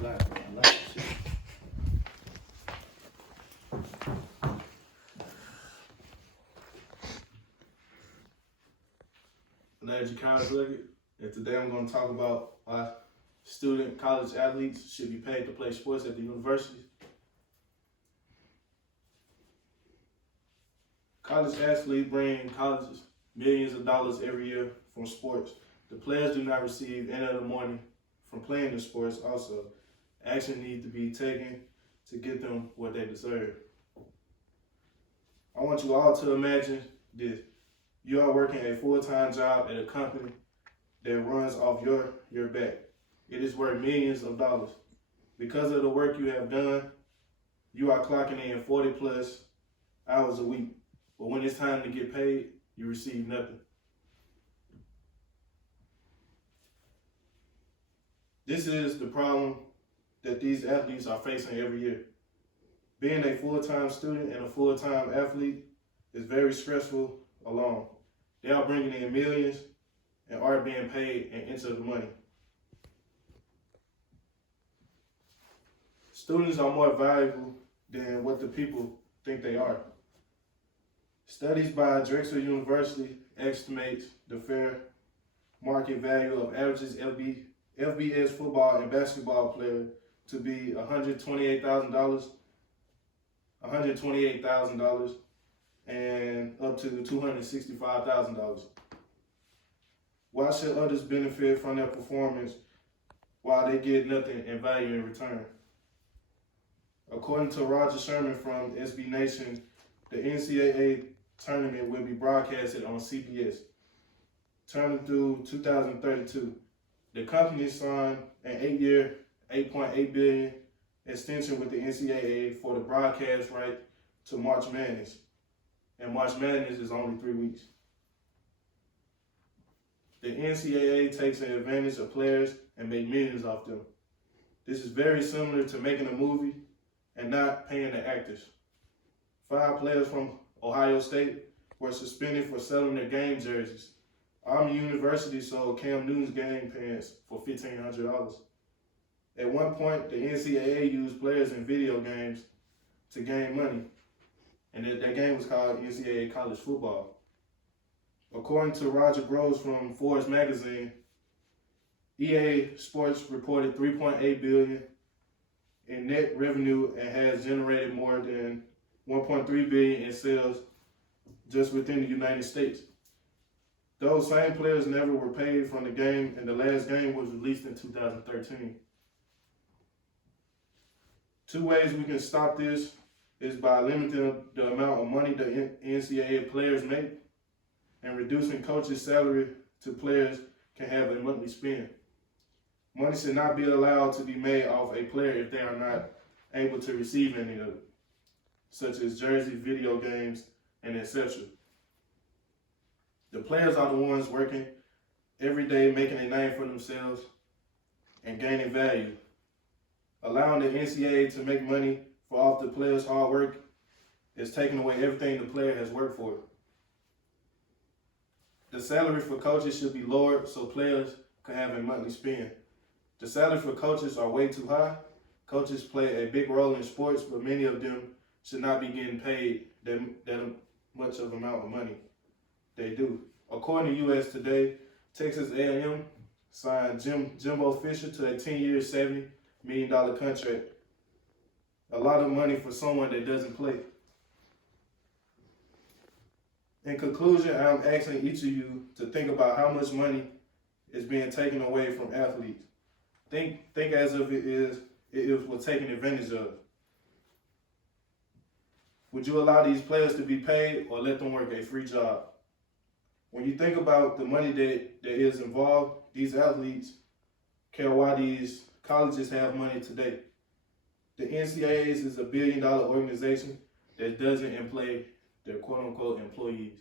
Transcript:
slide. I like this shit. Ladies and college Luggett, and today I'm going to talk about why student college athletes should be paid to play sports at the university. College athletes bring colleges millions of dollars every year from sports. The players do not receive any of the money from playing the sports. Also, action needs to be taken to get them what they deserve. I want you all to imagine this. You are working a full-time job at a company that runs off your back. It is worth millions of dollars. Because of the work you have done, you are clocking in 40 plus hours a week. But when it's time to get paid, you receive nothing. This is the problem that these athletes are facing every year. Being a full-time student and a full-time athlete is very stressful alone. They are bringing in millions and are being paid an inch of the money. Students are more valuable than what the people think they are. Studies by Drexel University estimate the fair market value of average FBS football and basketball player to be $128,000, and up to $265,000. Why should others benefit from their performance while they get nothing in value in return? According to Roger Sherman from SB Nation, the NCAA tournament will be broadcasted on CBS, turning through 2032. The company signed an 8-year, $8.8 billion extension with the NCAA for the broadcast right to March Madness. And March Madness is only 3 weeks. The NCAA takes advantage of players and make millions off them. This is very similar to making a movie and not paying the actors. 5 players from Ohio State were suspended for selling their game jerseys. Army University sold Cam Newton's game pants for $1,500. At one point, the NCAA used players in video games to gain money, and that game was called NCAA College Football. According to Roger Groves from Forbes magazine, EA Sports reported $3.8 billion in net revenue and has generated more than $1.3 billion in sales just within the United States. Those same players never were paid from the game, and the last game was released in 2013. 2 ways we can stop this is by limiting the amount of money the NCAA players make and reducing coaches' salary to players can have a monthly spend. Money should not be allowed to be made off a player if they are not able to receive any of it, such as jerseys, video games, and etc. The players are the ones working every day, making a name for themselves and gaining value. Allowing the NCAA to make money for off the players' hard work is taking away everything the player has worked for. The salary for coaches should be lowered so players can have a monthly spend. The salary for coaches are way too high. Coaches play a big role in sports, but many of them should not be getting paid that much of amount of money they do. According to U.S. Today, Texas A&M signed Jimbo Fisher to a 10-year, $70 million contract. A lot of money for someone that doesn't play. In conclusion, I'm asking each of you to think about how much money is being taken away from athletes. Think as if it was taken advantage of. Would you allow these players to be paid or let them work a free job? When you think about the money that is involved, these athletes care why these colleges have money today. The NCAA is a $1 billion organization that doesn't employ their quote-unquote employees.